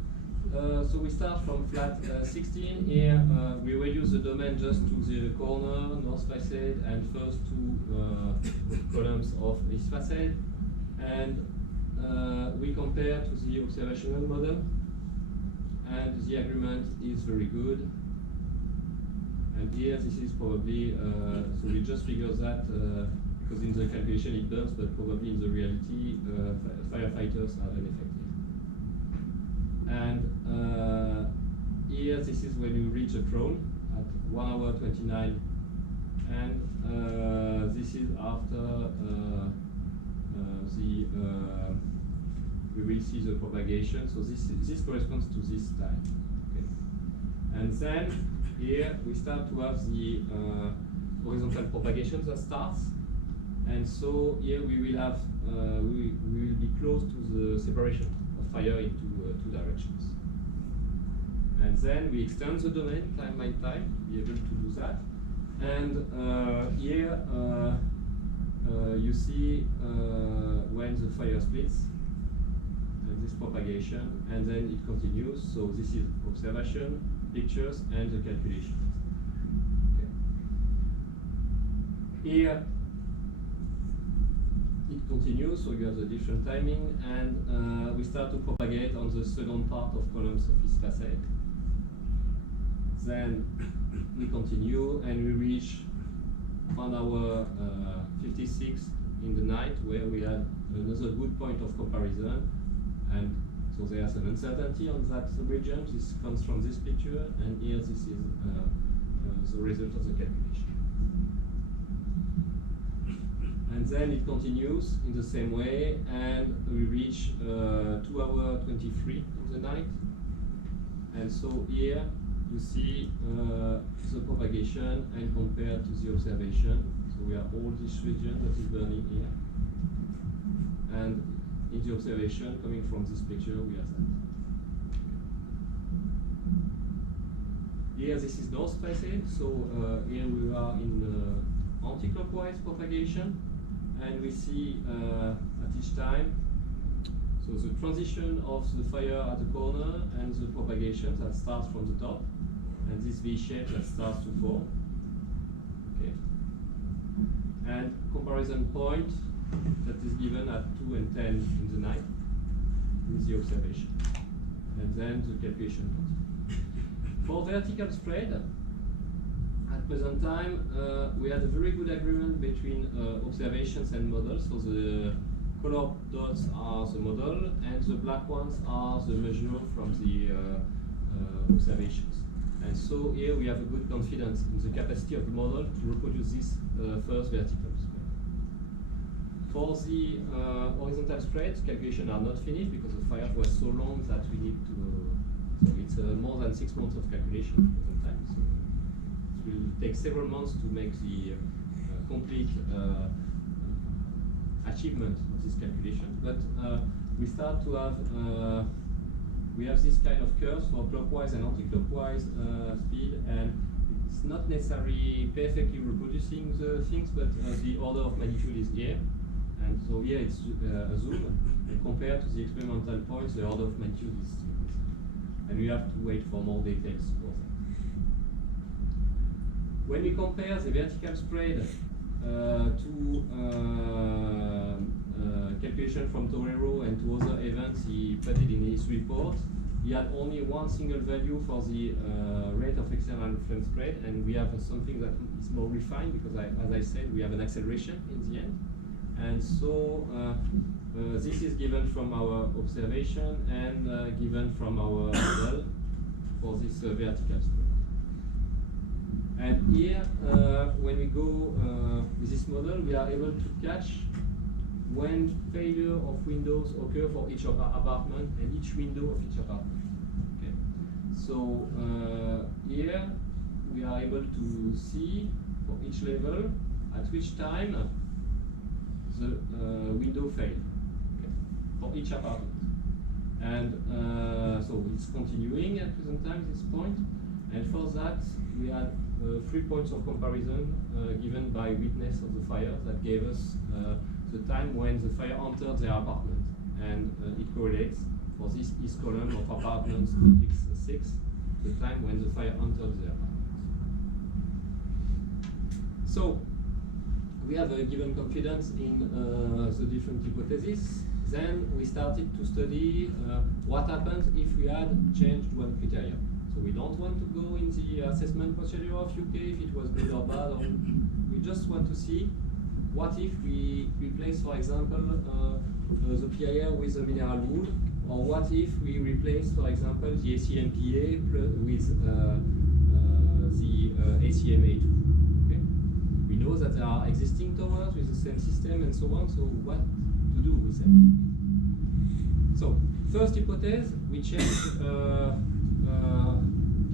So we start from flat 16. Here we reduce the domain just to the corner, north facade, and first 2 columns of east facade. And we compare to the observational model. And the agreement is very good. And here this is probably, so we just figure that because in the calculation it burns, but probably in the reality firefighters are ineffective. And here this is when you reach a drone at 1 hour 29, and this is after we will see the propagation. So this corresponds to this time. Okay. And then here we start to have the horizontal propagation that starts, and so here we will have we will be close to the separation of fire into 2 directions. And then we extend the domain time by time to be able to do that. And here you see when the fire splits, and this propagation, and then it continues. So this is observation, pictures, and the calculation. Okay. Here it continues, so you have the different timing, and we start to propagate on the second part of columns of each facade. Then we continue, and we reach 1 hour 56 in the night, where we had another good point of comparison. And so there's an uncertainty on that region. This comes from this picture, and here this is the result of the calculation. And then it continues in the same way, and we reach 2 hour 23 in the night. And so here you see the propagation and compared to the observation. So we have all this region that is burning here. And in the observation coming from this picture, we have that. Here this is north facade, so here we are in anti-clockwise propagation, and we see at each time, so the transition of the fire at the corner and the propagation that starts from the top, and this V shape that starts to form. Okay. And comparison point that is given at 2 and 10 in the night with the observation. And then the calculation continues. For vertical spread, at present time, we had a very good agreement between observations and models. So the color dots are the model, and the black ones are the measure from the observations. And so here we have a good confidence in the capacity of the model to reproduce this first vertical spread. For the horizontal spreads, calculations are not finished because the fire was so long that we need to. So it's more than 6 months of calculation at present time. So it's will take several months to make the complete achievement of this calculation. But we start to have we have this kind of curves for clockwise and anti-clockwise speed, and it's not necessarily perfectly reproducing the things, but the order of magnitude is here. And so here it's a zoom, and compared to the experimental points, the order of magnitude is different. And we have to wait for more details for that. When we compare the vertical spread to calculation from Torero and to other events he put it in his report, he had only one single value for the rate of external influence spread, and we have something that is more refined because, as I said, we have an acceleration in the end. And so this is given from our observation and given from our model for this vertical spread. And here, when we go with this model, we are able to catch when failure of windows occur for each apartment and each window of each apartment. Okay. So here we are able to see for each level at which time the window failed, okay, for each apartment. And so it's continuing at present time, this point. And for that, we had 3 points of comparison given by witness of the fire that gave us the time when the fire entered their apartment. And it correlates for this east column of apartments X6, the time when the fire entered their apartment. So, we have a given confidence in the different hypotheses. Then we started to study what happens if we had changed one criteria. So we don't want to go in the assessment procedure of UK if it was good or bad, or we just want to see what if we replace, for example, the PIR with a mineral wool, or what if we replace, for example, the ACMPA with the ACMA2. Okay? We know that there are existing towers with the same system and so on, so what to do with them? So, first hypothesis, we change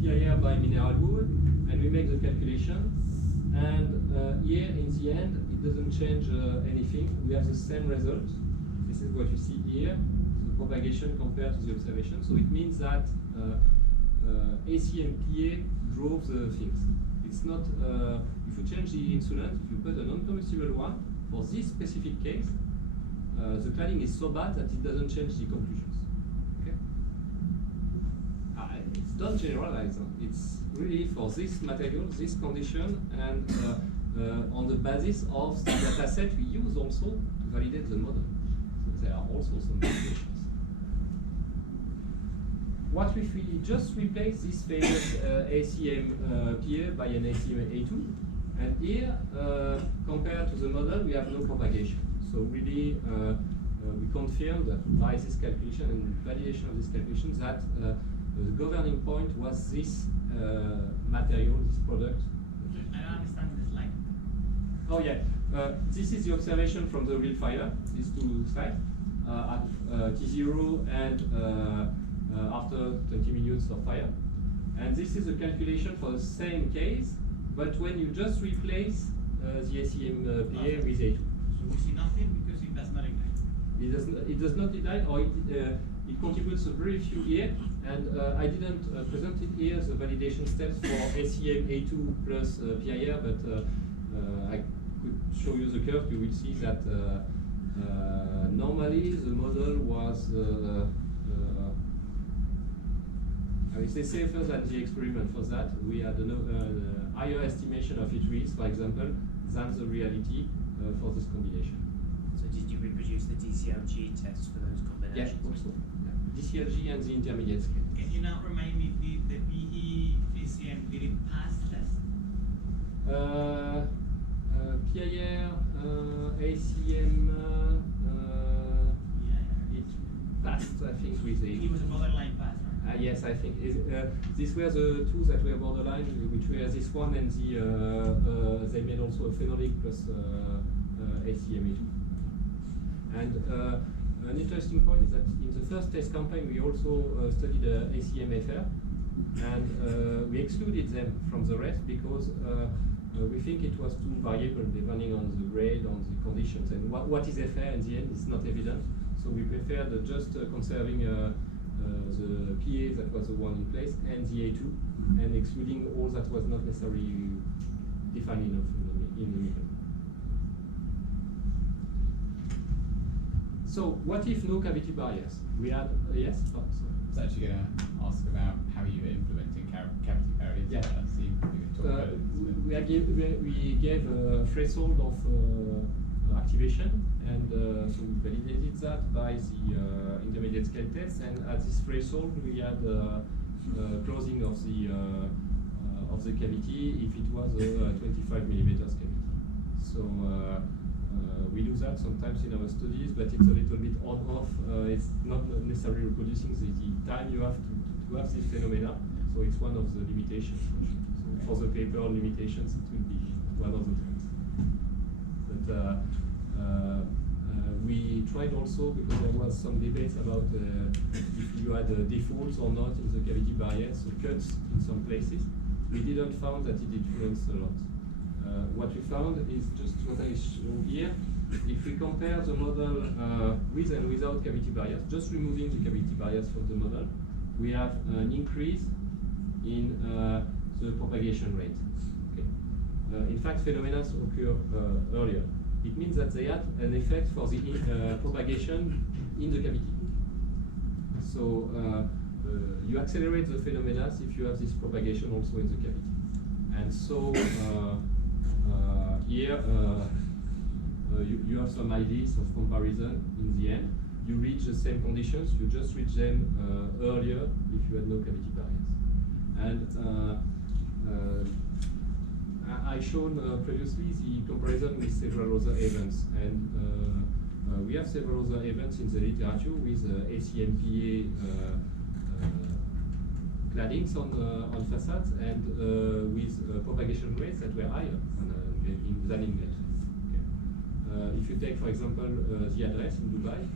PIR by mineral wool, and we make the calculation. And here, in the end, it doesn't change anything. We have the same result. This is what you see here, the propagation compared to the observation. So it means that ACMPA drove the things. It's not, if you change the insulant, if you put a non-combustible one, for this specific case, the cladding is so bad that it doesn't change the conclusions. Okay? It's not generalized. It's really for this material, this condition, and on the basis of the data set we use also to validate the model. So there are also some variations. What if we just replace this famous ACMPA by an ACMA2? And here, compared to the model, we have no propagation. So really, we confirmed by this calculation and validation of this calculation that the governing point was this material, this product. I don't understand the slide. Oh yeah, this is the observation from the real fire, these two slides, at T0 and after 20 minutes of fire. And this is a calculation for the same case, but when you just replace the ACMPA with A2. So we see nothing because it does not ignite. It does not ignite, or it contributes a very few here, and I didn't present it here, the validation steps for ACMA2 plus PIR, but I could show you the curve. You will see that normally the model was I would say safer than the experiment. For that, we had a higher estimation of heat for example, than the reality for this combination. So did you reproduce the DCLG test for those combinations? Yes, also. Yeah. DCLG and the intermediate scale. Can you now remind me, the PE PCM, did it pass the test? PIR, ACM, it passed, I think, with the... It was a borderline pass, right? Yes, I think. These were the two that were borderline, which were this one and the, they made also a phenolic plus ACMA2. And an interesting point is that in the first test campaign we also studied ACMFR, and we excluded them from the rest because we think it was too variable depending on the grade, on the conditions, and what is FR in the end is not evident. So we preferred just conserving the PA that was the one in place and the A2, and excluding all that was not necessarily defined enough in the middle. So what if no cavity barriers? We had yes. Oh, sorry. I was actually going to ask about how you were implementing cavity barriers. Yeah. So you can talk about it. We gave a threshold of activation, and so we validated that by the intermediate scale test. And at this threshold, we had closing of the cavity if it was a 25 millimeters cavity. So we do that sometimes in our studies, but it's a little bit on-off. It's not necessarily reproducing the time you have to have this phenomena. So it's one of the limitations. So for the paper limitations, it will be one of the things. But we tried also, because there was some debates about if you had defaults or not in the cavity barrier, so cuts in some places. We didn't found that it influenced a lot. What we found is just what I show here. If we compare the model with and without cavity barriers, just removing the cavity barriers from the model, we have an increase in the propagation rate. Okay. In fact, phenomena occur earlier. It means that they had an effect for the propagation in the cavity. So you accelerate the phenomena if you have this propagation also in the cavity. And so here you have some ideas of comparison in the end. You reach the same conditions, you just reach them earlier if you had no cavity barriers. And I shown previously the comparison with several other events, and we have several other events in the literature with ACMPA claddings on facades and with propagation rates that were higher than in net. Okay. If you take, for example, the address in Dubai,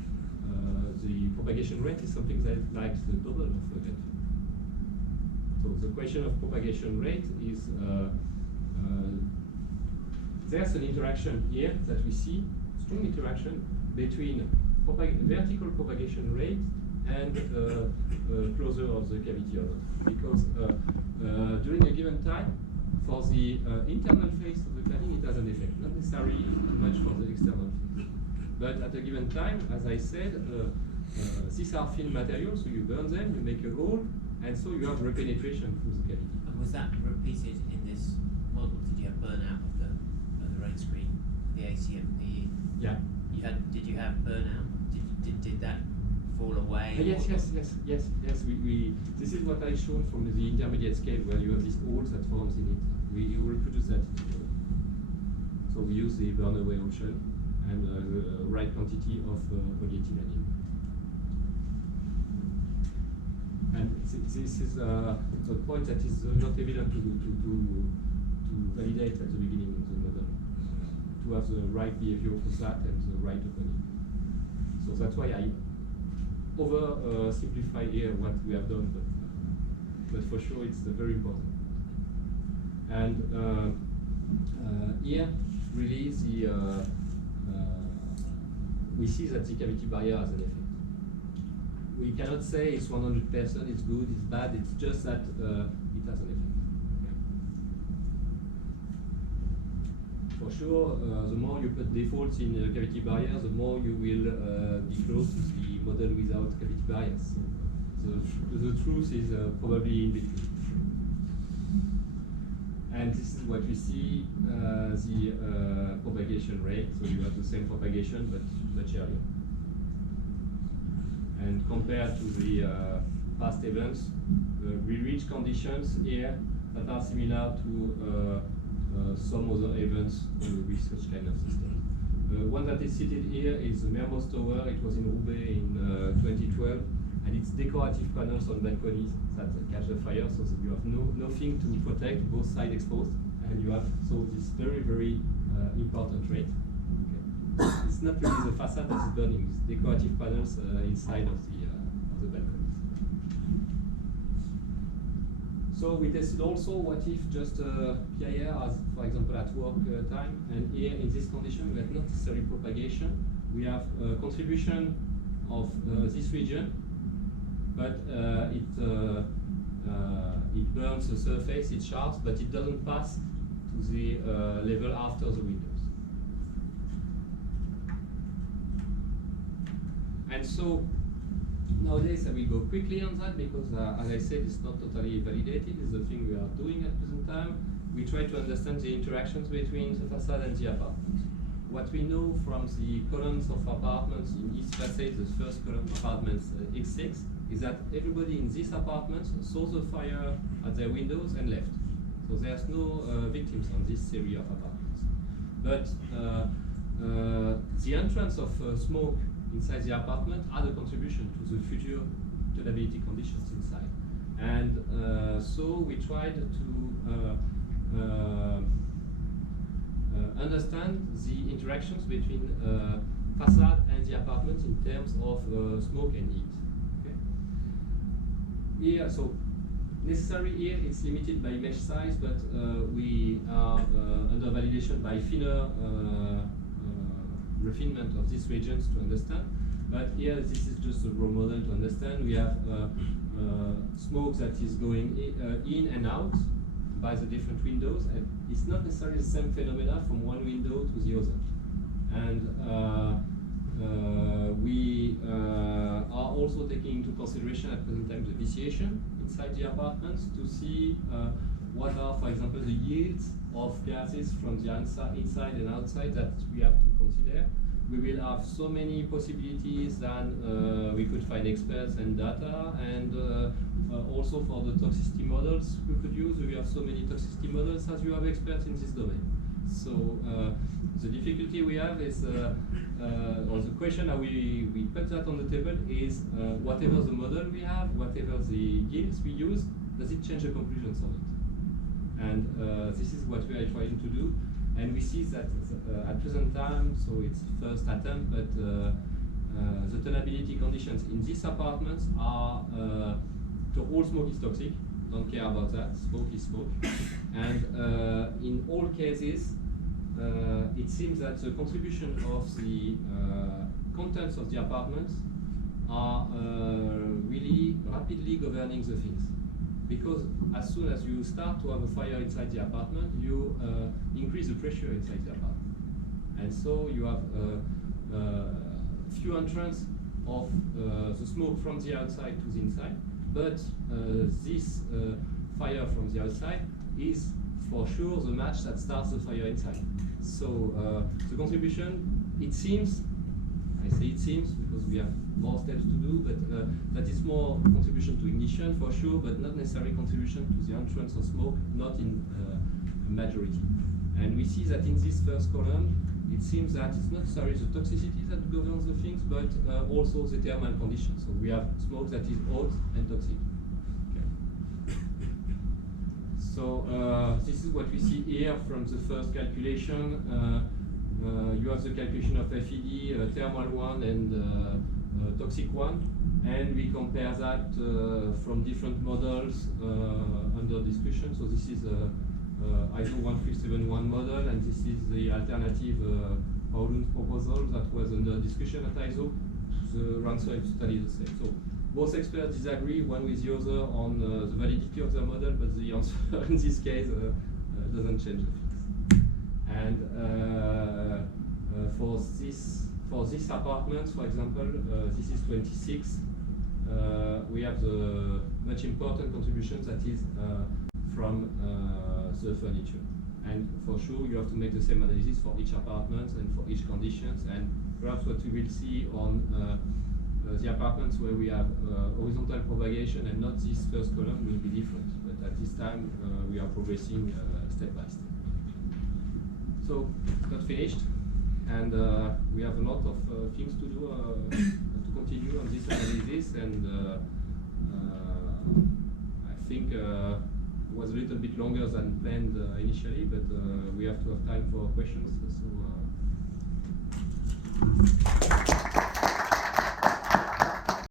the propagation rate is something that like the double of Grenfell. So the question of propagation rate is there's an interaction here that we see, strong interaction between vertical propagation rate and closure of the cavity or not. Because during a given time, for the internal face of the cladding, it has an effect, not necessarily too much for the external face. But at a given time, as I said, these are thin materials, so you burn them, you make a hole, and so you have repenetration through the cavity. And was that repeated in this model? Did you have burnout of the rain screen, the ACMPE? Yeah. Did you have burnout? Did that fall away? Yes. We this is what I showed from the intermediate scale, where you have these holes that forms in it. We reproduce that in the model. So we use the burn away option and the right quantity of polyethylene. And this is a point that is not evident to validate at the beginning of the model, to have the right behavior for that and the right opening. So that's why I simplify here what we have done, but for sure it's very important. And here really we see that the cavity barrier has an effect. We cannot say it's 100%, it's good, it's bad, it's just that it has an effect. Okay. For sure, the more you put defaults in cavity barrier, the more you will be close to the model without cavity barriers. So the truth is probably in between. And this is what we see, the propagation rate. So you have the same propagation, but much earlier. And compared to the past events, we reach conditions here that are similar to some other events with such kind of system. One that is cited here is the Mermoz Tower. It was in Roubaix in 2012, and it's decorative panels on balconies that catch the fire, so that you have nothing to protect, both sides exposed, and you have this very important rate. Okay. It's not really the facade that is burning; it's decorative panels inside of the balconies. So we tested also what if just PIR as, for example, at work time, and here in this condition we have not necessarily propagation. We have contribution of this region, but it burns the surface, it shards, but it doesn't pass to the level after the windows. And so nowadays I will go quickly on that because, as I said, it's not totally validated. It's the thing we are doing at present time. We try to understand the interactions between the facade and the apartment. What we know from the columns of apartments in each facade, the first column apartments X6, is that everybody in this apartment saw the fire at their windows and left. So there's no victims on this series of apartments. But the entrance of smoke inside the apartment had a contribution to the future tenability conditions inside. And so we tried to understand the interactions between facade and the apartment in terms of smoke and heat. Okay? Here, so necessary here it's limited by mesh size, but we are under validation by thinner refinement of these regions to understand. But here this is just a raw model to understand. We have smoke that is going in and out by the different windows, and it's not necessarily the same phenomena from one window to the other. And we are also taking into consideration at present time the vitiation inside the apartments to see what are, for example, the yields of gases from the inside and outside that we have to consider. We will have so many possibilities than we could find experts and data, and also for the toxicity models we could use. We have so many toxicity models as you have experts in this domain. So the difficulty we have is, or the question how we put that on the table is, whatever the model we have, whatever the yields we use, does it change the conclusions of it? And this is what we are trying to do. And we see that at present time, so it's first attempt, but the tenability conditions in these apartments are, so all smoke is toxic, don't care about that, smoke is smoke. And in all cases, it seems that the contribution of the contents of the apartments are really rapidly governing the things. Because as soon as you start to have a fire inside the apartment, you increase the pressure inside the apartment. And so you have few entrants of the smoke from the outside to the inside. But this fire from the outside is for sure the match that starts the fire inside. So the contribution, it seems, I say it seems because we have more steps to do, but that is more contribution to ignition for sure, but not necessarily contribution to the entrance of smoke, not in majority. And we see that in this first column, it seems that it's not necessarily the toxicity that governs the things, but also the thermal conditions. So we have smoke that is hot and toxic. Okay. So this is what we see here from the first calculation. You have the calculation of FED, thermal one and toxic one, and we compare that from different models under discussion. So this is ISO 1371 model, and this is the alternative Paulun's proposal that was under discussion at ISO. The answer is totally the same. So both experts disagree one with the other on the validity of the model, but the answer in this case doesn't change the things. And for this apartment, for example, this is 26. We have the much important contribution that is from the furniture. And for sure, you have to make the same analysis for each apartment and for each conditions. And perhaps what we will see on the apartments where we have horizontal propagation and not this first column will be different. But at this time, we are progressing step by step. So it's not finished, and we have a lot of things to do to continue on this analysis. And I think it was a little bit longer than planned initially, but we have to have time for questions. So.